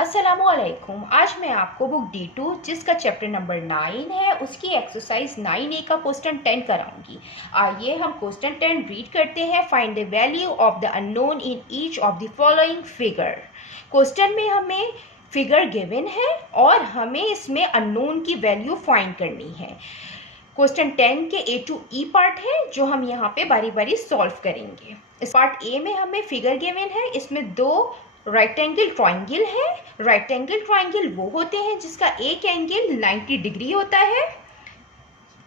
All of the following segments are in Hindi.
अस्सलामुअलैकुम। आज मैं आपको बुक D2 जिसका चैप्टर नंबर 9 है उसकी एक्सरसाइज 9A का क्वेश्चन 10 कराऊंगी। आइए हम क्वेश्चन 10 रीड करते हैं। Find the value of the unknown in each of the following figure. Question में हमें फिगर गिवन है और हमें इसमें अननोन की वैल्यू फाइंड करनी है। क्वेश्चन 10 के A to E पार्ट है जो हम यहाँ पे बारी बारी सॉल्व करेंगे। इस पार्ट ए में हमें फिगर गिवन है, इसमें दो राइट एंगल ट्राइंगल है। राइट एंगल ट्राइंगल वो होते हैं जिसका एक एंगल 90 डिग्री होता है,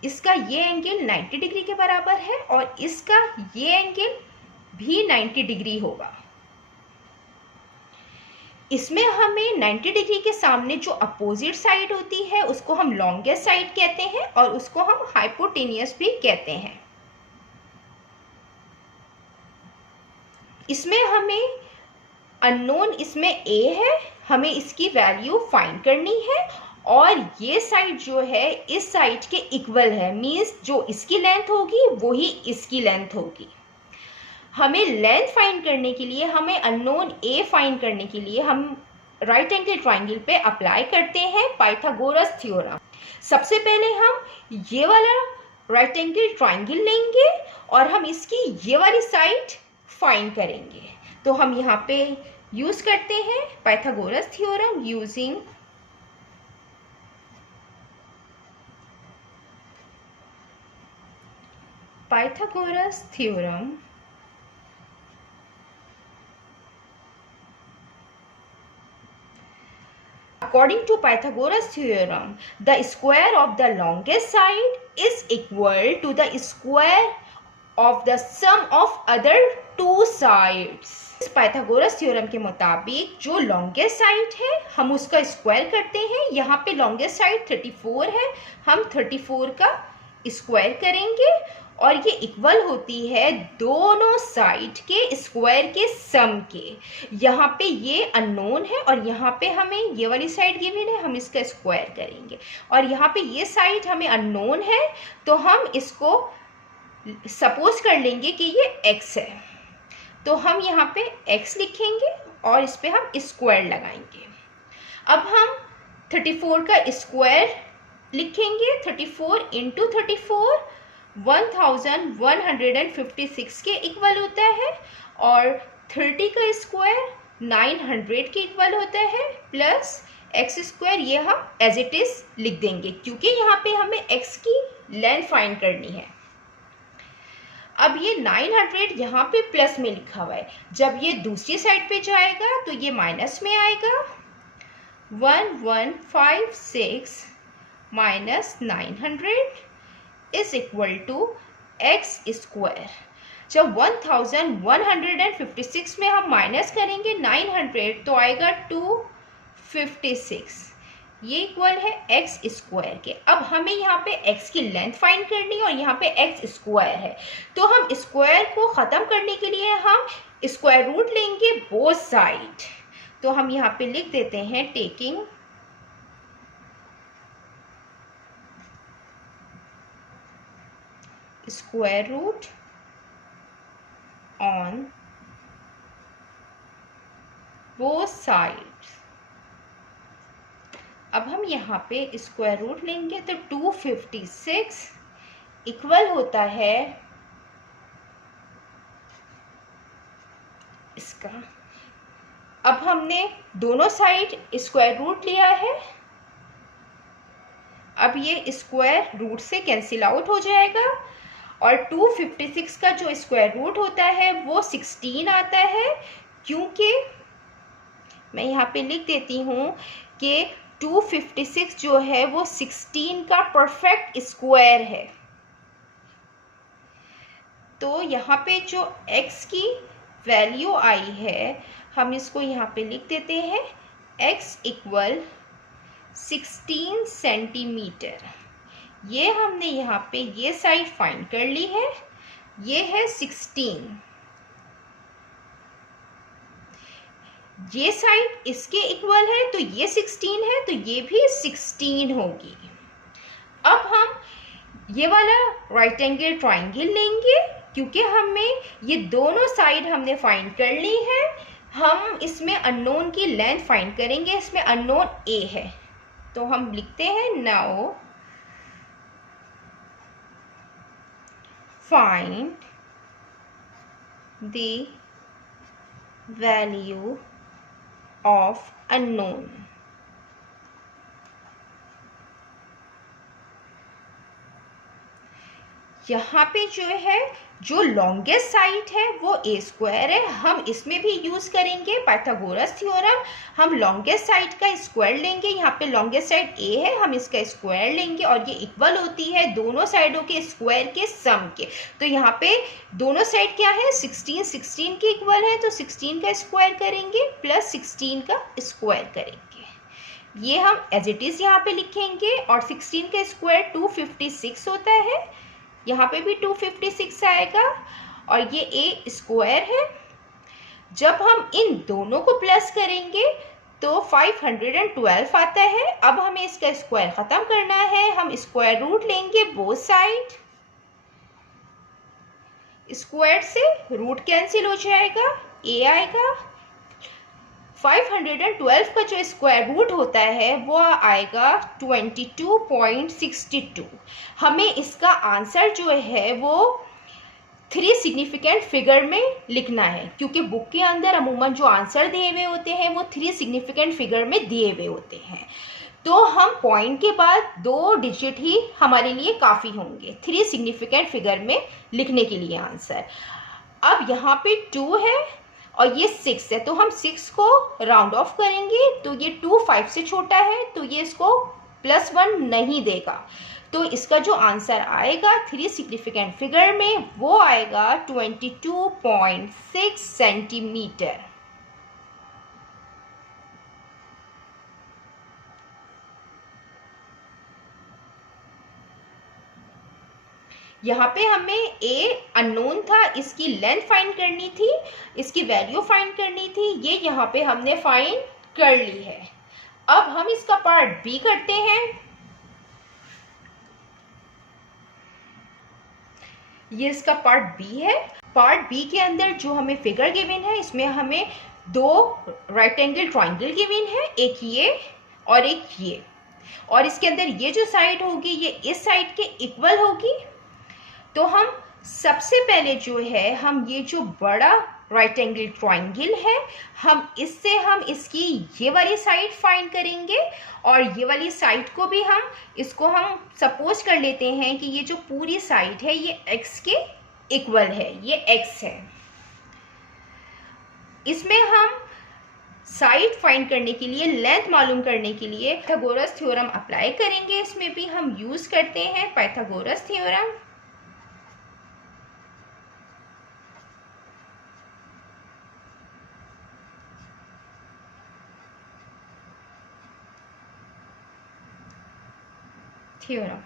इसका ये एंगल 90 डिग्री के बराबर है और इसका ये एंगल भी 90 डिग्री होगा। इसमें हमें 90 डिग्री के सामने जो अपोजिट साइड होती है उसको हम लॉन्गेस्ट साइड कहते हैं और उसको हम हाइपोटेनियस भी कहते हैं। इसमें हमें अननोन इसमें ए है, हमें इसकी वैल्यू फाइंड करनी है और ये साइड जो है इस साइड के इक्वल है, मीन्स जो इसकी लेंथ होगी वही इसकी लेंथ होगी। हमें लेंथ फाइंड करने के लिए, हमें अननोन ए फाइंड करने के लिए हम राइट एंगल ट्राइंगल पे अप्लाई करते हैं पाइथागोरस थ्योरम। सबसे पहले हम ये वाला राइट एंगल ट्राइंगल लेंगे और हम इसकी ये वाली साइड फाइंड करेंगे। तो हम यहाँ पे यूज करते हैं Pythagoras theorem. Using Pythagoras theorem, according to Pythagoras theorem, the square of the longest side is equal to the square of the sum of other two sides. इस पाइथागोरस थ्योरम के मुताबिक जो लॉन्गेस्ट साइड है हम उसका स्क्वायर करते हैं। यहाँ पे लॉन्गेस्ट साइड 34 है, हम 34 का स्क्वायर करेंगे और ये इक्वल होती है दोनों साइड के स्क्वायर के सम के। यहाँ पे ये अननोन है और यहाँ पे हमें ये वाली साइड गिवन है, हम इसका स्क्वायर करेंगे और यहाँ पे ये साइड हमें अननोन है तो हम इसको सपोज कर लेंगे कि ये x है, तो हम यहाँ पे x लिखेंगे और इस पे हम स्क्वायर लगाएंगे। अब हम 34 का स्क्वायर लिखेंगे, 34 इंटू 34 1156 के इक्वल होता है और 30 का स्क्वायर 900 के इक्वल होता है प्लस एक्स स्क्वायर, ये हम एज इट इज लिख देंगे क्योंकि यहाँ पे हमें x की लेंथ फाइंड करनी है। अब ये 900 यहाँ पे प्लस में लिखा हुआ है, जब ये दूसरी साइड पे जाएगा तो ये माइनस में आएगा। 1156 minus 900 is equal to X square. जब 1156 में हम माइनस करेंगे 900 तो आएगा 256, ये इक्वल है एक्स स्क्वायर के। अब हमें यहाँ पे एक्स की लेंथ फाइंड करनी है और यहाँ पे एक्स स्क्वायर है, तो हम स्क्वायर को ख़त्म करने के लिए हम स्क्वायर रूट लेंगे बोथ साइड। तो हम यहाँ पे लिख देते हैं taking square root on both sides. अब हम यहाँ पे स्क्वायर रूट लेंगे तो 256 इक्वल होता है इसका। अब हमने दोनों साइड स्क्वायर रूट लिया है, अब ये स्क्वायर रूट से कैंसिल आउट हो जाएगा और 256 का जो स्क्वायर रूट होता है वो 16 आता है, क्योंकि मैं यहाँ पे लिख देती हूँ कि 256 जो है वो 16 का परफेक्ट स्क्वायर है। तो यहाँ पे जो x की वैल्यू आई है हम इसको यहाँ पे लिख देते हैं x इक्वल 16 सेंटीमीटर। ये हमने यहाँ पे ये साइड फाइंड कर ली है, ये है 16, ये साइड इसके इक्वल है तो ये 16 है तो ये भी 16 होगी। अब हम ये वाला राइट एंगल ट्राइंगल लेंगे क्योंकि हमें ये दोनों साइड हमने फाइंड कर ली है। हम इसमें अननोन की लेंथ फाइंड करेंगे। इसमें अननोन a है, तो हम लिखते हैं now find the value of unknown. यहाँ पे जो है जो लॉन्गेस्ट साइड है वो a स्क्वायर है। हम इसमें भी यूज करेंगे पाइथागोरस थ्योरम। हम लॉन्गेस्ट साइड का स्क्वायर लेंगे। यहाँ पे लॉन्गेस्ट साइड a है, हम इसका स्क्वायर लेंगे और ये इक्वल होती है दोनों साइडों के स्क्वायर के सम के। तो यहाँ पे दोनों साइड क्या है, 16 16 के इक्वल है, तो 16 का स्क्वायर करेंगे प्लस 16 का स्क्वायर करेंगे। ये हम एज इट इज यहाँ पे लिखेंगे। और 16 का स्क्वायर 256 होता है, यहाँ पे भी 256 आएगा। और ये a स्क्वायर है। जब हम इन दोनों को प्लस करेंगे तो 512 आता है। अब हमें इसका स्क्वायर खत्म करना है। हम स्क्वायर रूट लेंगे बोथ साइड। स्क्वायर से रूट कैंसिल हो जाएगा, a आएगा। 512 का जो स्क्वायर रूट होता है वो आएगा 22.62। हमें इसका आंसर जो है वो 3 सिग्निफिकेंट फिगर में लिखना है, क्योंकि बुक के अंदर अमूमन जो आंसर दिए हुए होते हैं वो 3 सिग्निफिकेंट फिगर में दिए हुए होते हैं। तो हम पॉइंट के बाद 2 डिजिट ही हमारे लिए काफ़ी होंगे 3 सिग्निफिकेंट फिगर में लिखने के लिए आंसर। अब यहाँ पे 2 है और ये 6 है, तो हम 6 को राउंड ऑफ करेंगे। तो ये 2 5 से छोटा है, तो ये इसको +1 नहीं देगा। तो इसका जो आंसर आएगा 3 सिग्निफिकेंट फिगर में वो आएगा 22.6 सेंटीमीटर। यहाँ पे हमें a अननोन था, इसकी लेंथ फाइंड करनी थी, इसकी वैल्यू फाइंड करनी थी। ये यहाँ पे हमने फाइंड कर ली है। अब हम इसका पार्ट b करते हैं। ये इसका पार्ट b है। पार्ट b के अंदर जो हमें फिगर गिवन है, इसमें हमें 2 राइट एंगल ट्राइंगल गिवन है, एक ये और एक ये। और इसके अंदर ये जो साइड होगी ये इस साइड के इक्वल होगी। तो हम सबसे पहले जो है हम ये जो बड़ा राइट एंगल ट्राइंगल है, हम इसकी ये वाली साइड फाइंड करेंगे। और ये वाली साइड को भी हम सपोज कर लेते हैं कि ये जो पूरी साइड है ये x के इक्वल है, ये x है। इसमें हम साइड फाइंड करने के लिए, लेंथ मालूम करने के लिए पाइथागोरस थ्योरम अप्लाई करेंगे। इसमें भी हम यूज करते हैं Pythagoras theorem. Theorem.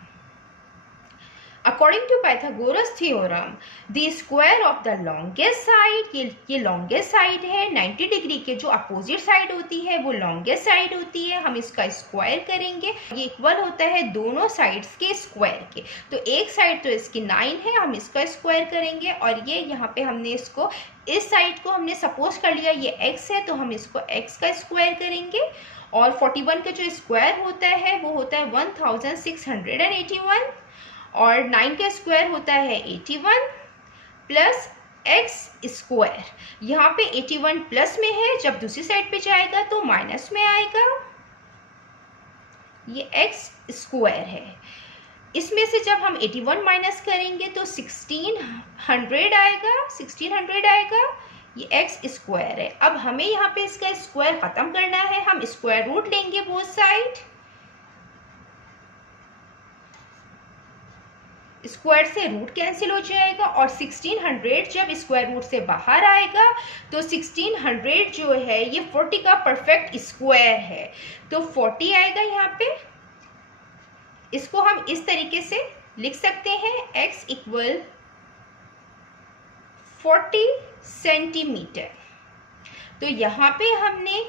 According to Pythagoras theorem, the square of the longest side, ये longest side है, 90 डिग्री के जो अपोजिट साइड होती है वो longest साइड होती है। हम इसका स्क्वायर करेंगे, ये इक्वल होता है दोनों साइड्स के स्क्वायर के। तो एक साइड तो इसकी 9 है, हम इसका स्क्वायर करेंगे। और ये यहाँ पे हमने इसको, इस साइड को हमने सपोज कर लिया ये x है, तो हम इसको x का स्क्वायर करेंगे। और 41 का जो स्क्वायर होता है वो होता है 1681। और 9 का स्क्वायर होता है 81 प्लस x स्क्वायर। यहाँ पे 81 प्लस में है, जब दूसरी साइड पे जाएगा तो माइनस में आएगा। ये x स्क्वायर है। इसमें से जब हम 81 माइनस करेंगे तो 1600 आएगा। ये x स्क्वायर है। अब हमें यहाँ पे इसका स्क्वायर खत्म करना है। हम स्क्वायर रूट लेंगे बोथ साइड। स्क्वायर से रूट कैंसिल हो जाएगा और 1600 जब स्क्वायर रूट से बाहर आएगा तो 1600 जो है ये 40 का परफेक्ट स्क्वायर है, तो 40 आएगा यहाँ पे। इसको हम इस तरीके से लिख सकते हैं, x इक्वल 40 सेंटीमीटर। तो यहाँ पे हमने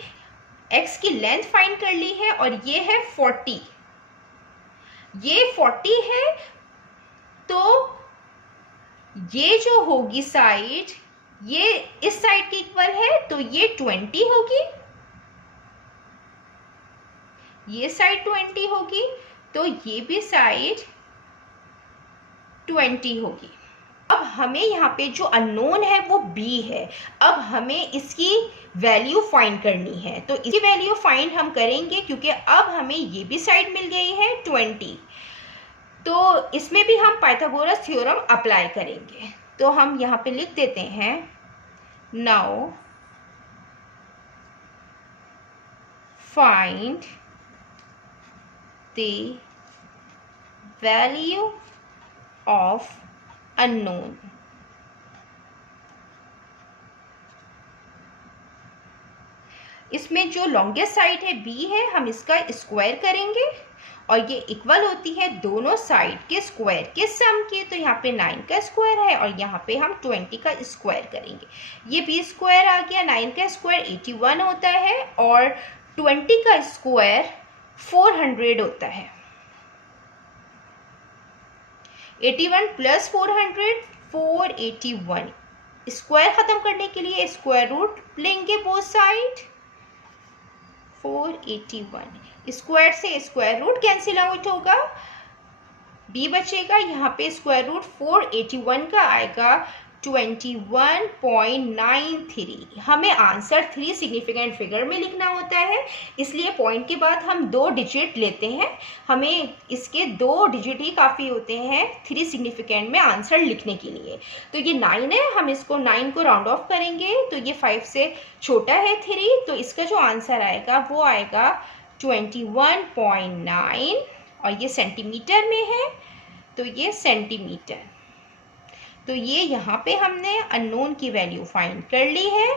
x की लेंथ फाइंड कर ली है और ये है 40, ये 40 है। तो ये जो होगी साइड ये इस साइड के इक्वल है तो ये 20 होगी, ये साइड 20 होगी, तो ये भी साइड 20 होगी। अब हमें यहाँ पे जो अननोन है वो b है। अब हमें इसकी वैल्यू फाइंड करनी है, तो इसकी वैल्यू फाइंड हम करेंगे क्योंकि अब हमें ये भी साइड मिल गई है 20, तो इसमें भी हम पाइथागोरस थ्योरम अप्लाई करेंगे। तो हम यहाँ पे लिख देते हैं, now find the value of unknown. इसमें जो लॉन्गेस्ट साइड है b है, हम इसका स्क्वायर करेंगे और ये इक्वल होती है दोनों साइड के स्क्वायर के सम के। तो यहाँ पे 9 का स्क्वायर है और यहाँ पे हम 20 का स्क्वायर करेंगे। ये b स्क्वायर आ गया, 9 का स्क्वायर 81 होता है और 20 का स्क्वायर 400 होता है। 81 प्लस 400 481। स्क्वायर खत्म करने के लिए स्क्वायर रूट लेंगे बोथ साइड, 481। स्क्वायर से स्क्वायर रूट कैंसिल आउट होगा, b बचेगा। यहाँ पे स्क्वायर रूट 481 का आएगा 21.93। हमें आंसर 3 सिग्निफिकेंट फिगर में लिखना होता है, इसलिए पॉइंट के बाद हम 2 डिजिट लेते हैं। हमें इसके 2 डिजिट ही काफ़ी होते हैं 3 सिग्निफिकेंट में आंसर लिखने के लिए। तो ये 9 है, हम इसको 9 को राउंड ऑफ करेंगे तो ये 5 से छोटा है 3, तो इसका जो आंसर आएगा वो आएगा 21.9 और ये सेंटीमीटर में है, तो ये सेंटीमीटर। तो ये यहाँ पे हमने अननोन की वैल्यू फाइंड कर ली है।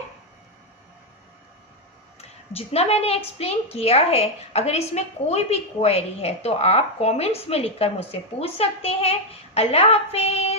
जितना मैंने एक्सप्लेन किया है, अगर इसमें कोई भी क्वेरी है तो आप कमेंट्स में लिखकर मुझसे पूछ सकते हैं। अल्लाह हाफिज।